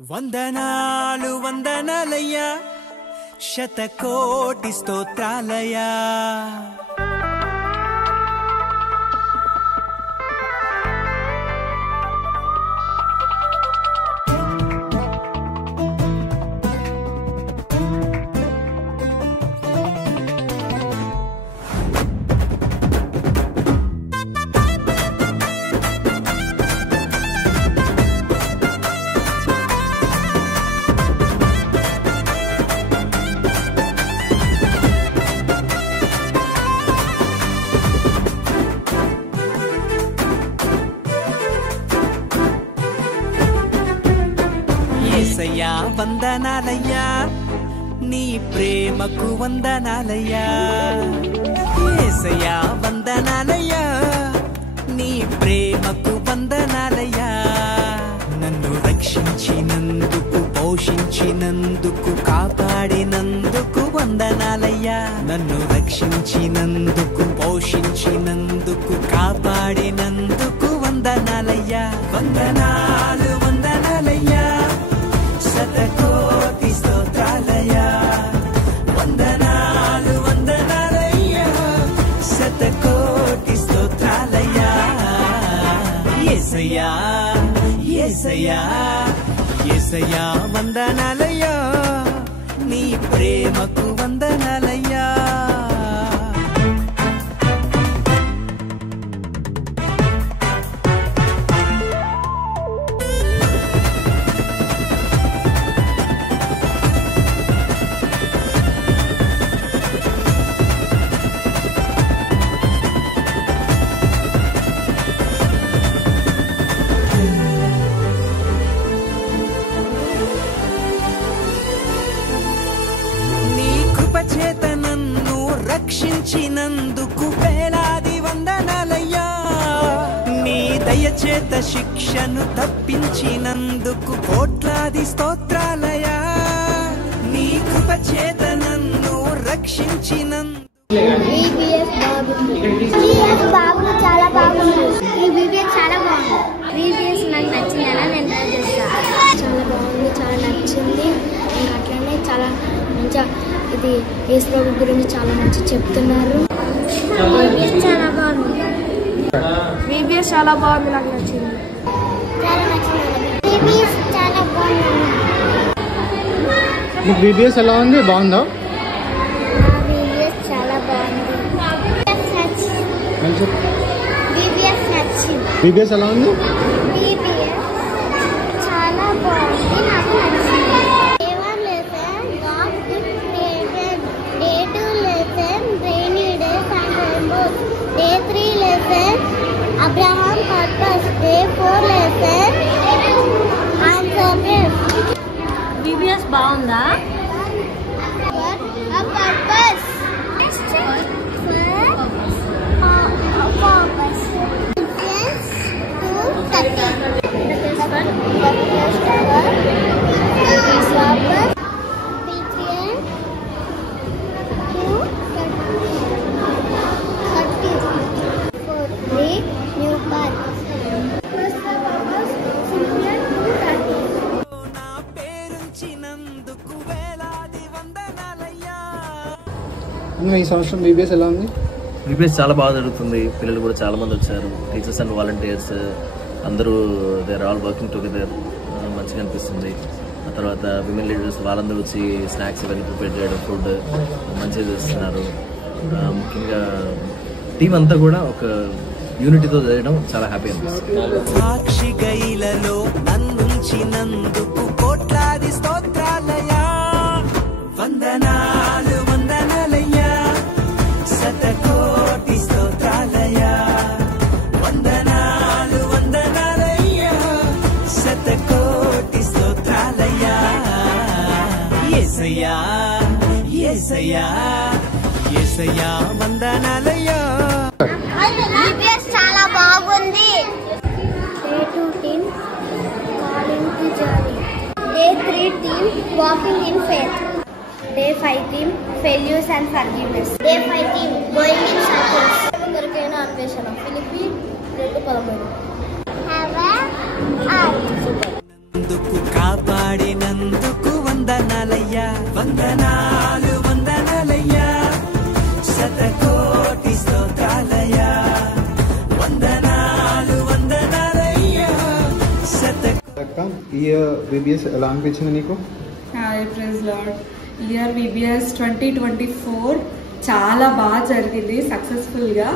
వందనాలు వందనాలయ్యా శతకోటి స్తోత్రాలయ్యా యేసయ్యా వందనాలయ్యా నీ ప్రేమకు వందనాలయ్యా యేసయ్యా వందనాలయ్యా నీ ప్రేమకు వందనాలయ్యా నన్ను రక్షించినందుకు పోషించినందుకు కాపాడినందుకు వందనాలయ్యా నన్ను రక్షించినందుకు పోషించినందుకు కాపాడినందుకు వందనాలయ్యా వందనాలు వందనాలయ్యా శతకోటి స్తోత్రాలయ్యా వందనాలు వందనాలయ్యా శతకోటి స్తోత్రాలయ్యా యేసయ్యా యేసయ్యా యేసయ్యా వందనాలయ్యా నీ ప్రేమకు వందనాలయ్యా చేత నన్ను రక్షించినందుకు వేలాది వందనాలయ్యా నీ దయచేత శిక్షను తప్పించినందుకు కోట్లాది స్తోత్రాలయ్యా నీ కృప చేత నన్ను రక్షించినందుకు చాలా బాగుంది చాలా బాగుంది నాకు నచ్చింది అలా నేను ట్రై చేస్తాను చాలా బాగుంది చాలా నచ్చింది అట్లనే చాలా మంచిగా ఇది యేసు ప్రభు గురించి చాలా మంచి చెప్తున్నారు చాలా బాగుంది VBS చాలా బాగుంది నాకు నచ్చింది చాలా బాగుంది VBS ఎలా ఉంది బాగుందా VBS చాలా బాగుంది VBS నచ్చింది VBS ఎలా ఉంది VBS చాలా బాగుంది నాకు నచ్చింది Day 3 lesson Abraham purpose. Day 4 lesson answer. VBS బాగుందా? A purpose. Purpose. Yes. 2:30. ఈ సంవత్సరం VBS ఎలా ఉంది VBS చాలా బాగా జరుగుతుంది పిల్లలు కూడా చాలా మంది వచ్చారు టీచర్స్ అండ్ వాలంటీర్స్ అందరూ they are all working together మంచిగా అనిపిస్తుంది ఆ తర్వాత విమెన్ లీడర్స్ వాళ్ళందరూ వచ్చి స్నాక్స్ ఇవన్నీ ప్రిపేర్ చేయడం ఫుడ్ మంచిగా చేస్తున్నారు ముఖ్యంగా టీం అంతా కూడా ఒక యూనిటీతో చేయడం చాలా హ్యాపీ అనిపిస్తుంది సాక్షిగైలలో నన్నుంచినందుకు కోట్లాది స్తోత్రాలయ్యా వందనాలు వందనాలయ్యా శతకోటి స్తోత్రాలయ్యా వందనాలు వందనాలయ్యా శతకోటి స్తోత్రాలయ్యా యేసయ్యా యేసయ్యా యేసయ్యా వందనాలయ్యా VBS చాలా బాగుంది Day 2 team calling to journey Day 3 team walking in faith Day 5 team failures and forgiveness Day 5 team going in circles దొరికైన అన్వేషణ ఫిలిప్పీ 2:13 Have a కాపాడినందుకు వందనాలయ్యా వందనాలు వందనాలయ్యా శతకోటి స్తోత్రాలయ్యా వందనాలు వందనాలయ్యా ఈ VBS ఎలా అనిపించింది నీకు? Hi praise lord. Year VBS 2024 చాలా బాగా జరిగింది సక్సెస్ఫుల్గా.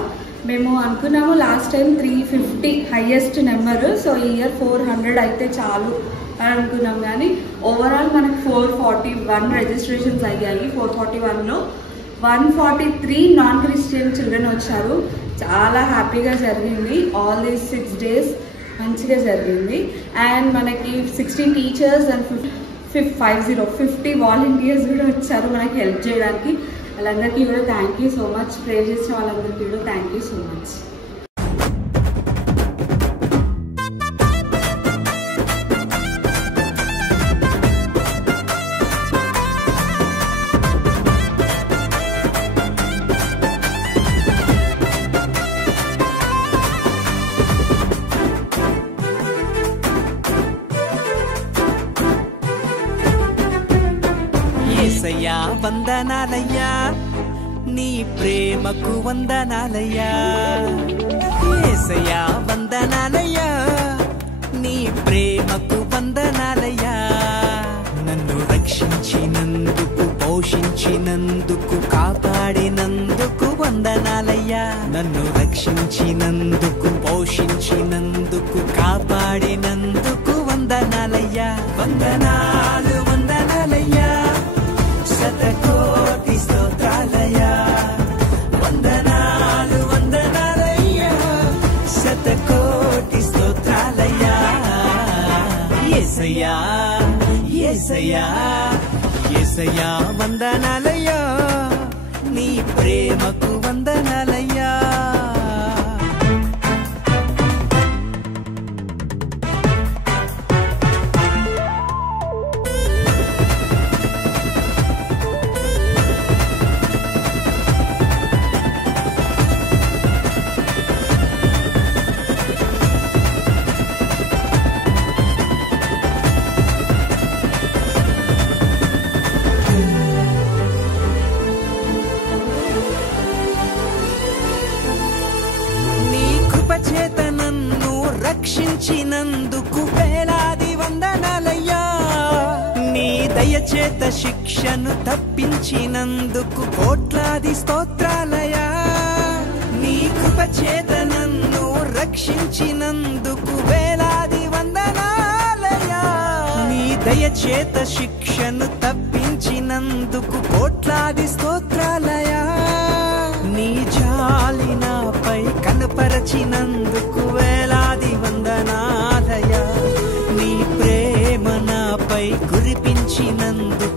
మేము అనుకున్నాము last time 350 highest number, so ఈ ఇయర్ 400 అయితే చాలు అని అనుకున్నాం. కానీ ఓవరాల్ మనకు 441 రిజిస్ట్రేషన్స్ అయ్యాయి. 441లో 143 నాన్ క్రిస్టియన్ చిల్డ్రన్ వచ్చారు. చాలా హ్యాపీగా జరిగింది. ఆల్ దీస్ 6 days మంచిగా జరిగింది. అండ్ మనకి 16 టీచర్స్ అండ్ 50 వాలంటీర్స్ కూడా వచ్చారు మనకి హెల్ప్ చేయడానికి. వాళ్ళందరికీ కూడా థ్యాంక్ యూ సో మచ్. ప్రే చేసిన వాళ్ళందరికీ కూడా థ్యాంక్ యూ సో మచ్. యేసయ్యా వందనాలయ్యా నీ ప్రేమకు వందనాలయ్యా యేసయ్యా వందనాలయ్యా నీ ప్రేమకు వందనాలయ్యా నన్ను రక్షించినందుకు పోషించినందుకు కాపాడినందుకు వందనాలయ్యా నన్ను రక్షించినందుకు పోషించినందుకు కాపాడినందుకు వందనాలయ్యా వందనాలు వందనాలయ్యా శతకోటి స్తోత్రాలయ్యా వందనాలు వందనాలయ్యా శతకోటి స్తోత్రాలయ్యా యేసయ్యా యేసయ్యా యేసయ్యా వందనాలయ్యా నీ ప్రేమకు వందనాలయ్యా చేత నన్ను రక్షించినందుకు వేలాది వందనాలయ్యా నీ దయచేత శిక్షను తప్పించినందుకు కోట్లాది స్తోత్రాలయ్యా నీ కృప చేత నన్ను రక్షించినందుకు వేలాది వందనాలయ్యా నీ దయచేత శిక్షను తప్పించినందుకు కోట్లాది స్తోత్రాలయ్యా నీ జాలి నాపై కనపరచినందుకు వేలాది వందనాలయ్యా నీ ప్రేమ నాపై కురిపించినందుకు